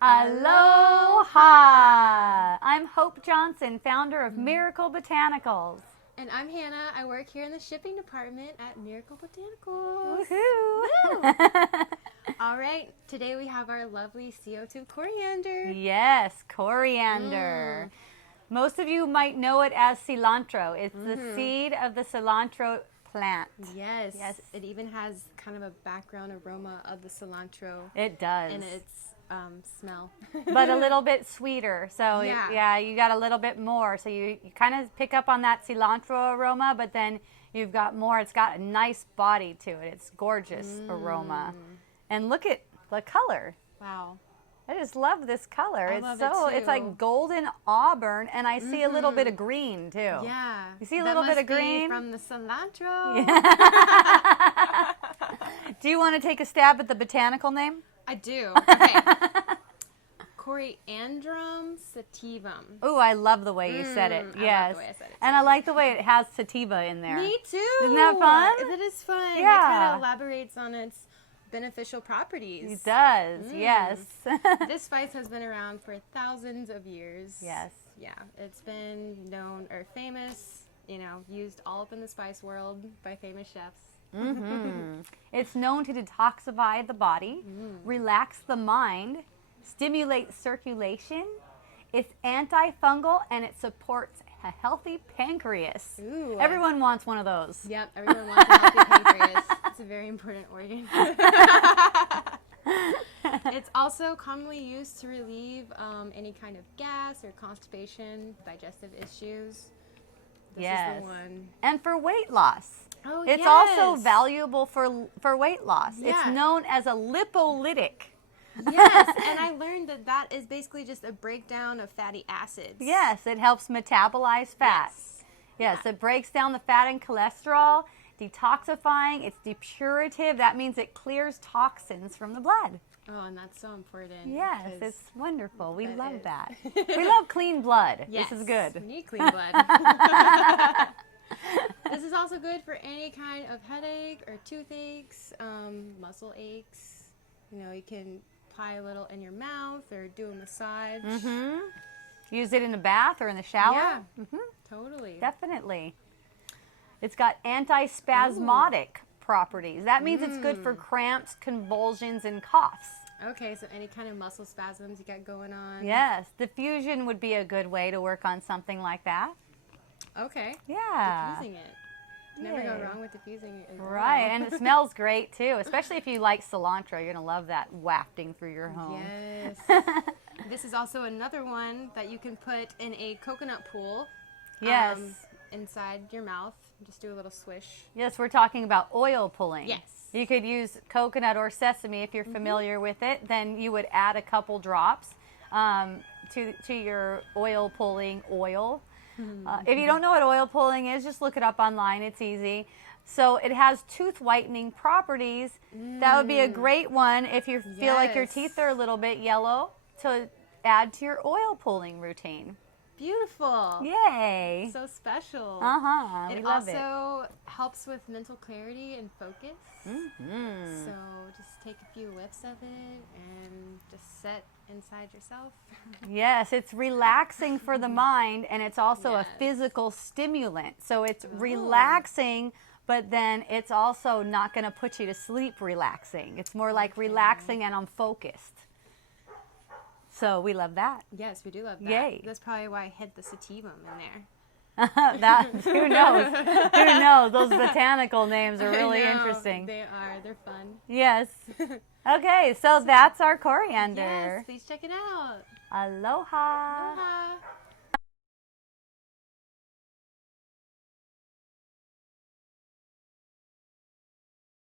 Aloha! I'm Hope Johnson, founder of Miracle Botanicals. And I'm Hannah. I work here in the shipping department at Miracle Botanicals. Woohoo! Woo! All right, today we have our lovely CO2 coriander. Yes, coriander. Most of you might know it as cilantro. It's the seed of the cilantro plant. Yes. It even has kind of a background aroma of the cilantro. It does. And its smell. But a little bit sweeter. So yeah, you got a little bit more. So you kind of pick up on that cilantro aroma, but then you've got more. It's got a nice body to it. It's gorgeous aroma. And look at the color. Wow. I just love this color. I love it too. It's like golden auburn, and I see a little bit of green too. Yeah. You see a little bit of green? From the cilantro. Yeah. Do you want to take a stab at the botanical name? I do. Okay. Coriandrum Sativum. Oh, I love the way you said it. Yes. I love the way I said it. And I like the way it has sativa in there. Me too. Isn't that fun? It is fun. Yeah. It kind of elaborates on its beneficial properties. It does, yes. This spice has been around for thousands of years. Yes. Yeah, it's been known or famous, used all up in the spice world by famous chefs. It's known to detoxify the body, relax the mind, stimulate circulation. It's antifungal, and it supports a healthy pancreas. Ooh. Everyone wants one of those. Yep, everyone wants a healthy pancreas. It's a very important organ. It's also commonly used to relieve any kind of gas or constipation, digestive issues. This is the one. And for weight loss. Oh, it's also valuable for weight loss. Yeah. It's known as a lipolytic. Yes, and I learned that is basically just a breakdown of fatty acids. Yes, it helps metabolize fat. Yes, it breaks down the fat and cholesterol, detoxifying, it's depurative. That means it clears toxins from the blood. Oh, and that's so important. Yes, it's wonderful. We love that. We love clean blood. Yes, this is good. We need clean blood. This is also good for any kind of headache or toothaches, muscle aches. You can apply a little in your mouth or do a massage. Use it in the bath or in the shower. Yeah, totally. Definitely. It's got antispasmodic properties. That means it's good for cramps, convulsions, and coughs. Okay, so any kind of muscle spasms you got going on. Yes, diffusion would be a good way to work on something like that. Okay. Yeah. Diffusing it. Never go wrong with diffusing it. Right, and it smells great too, especially if you like cilantro. You're going to love that wafting through your home. Yes. This is also another one that you can put in a coconut pool. Yes. Inside your mouth. Just do a little swish. Yes, we're talking about oil pulling. Yes. You could use coconut or sesame if you're familiar with it. Then you would add a couple drops to your oil pulling oil. If you don't know what oil pulling is, just look it up online. It's easy. So it has tooth whitening properties. That would be a great one if you feel like your teeth are a little bit yellow to add to your oil pulling routine. Beautiful. Yay. So special. We love it. It also helps with mental clarity and focus. So just take a few whiffs of it and just set inside yourself. Yes, it's relaxing for the mind, and it's also a physical stimulant. So it's relaxing, but then it's also not going to put you to sleep relaxing. It's more like relaxing and I'm focused. So we love that. Yes, we do love that. Yay. That's probably why I hid the sativum in there. Who knows? Who knows? Those botanical names are really interesting. They are. They're fun. Yes. Okay, so that's our coriander. Yes, please check it out. Aloha. Aloha.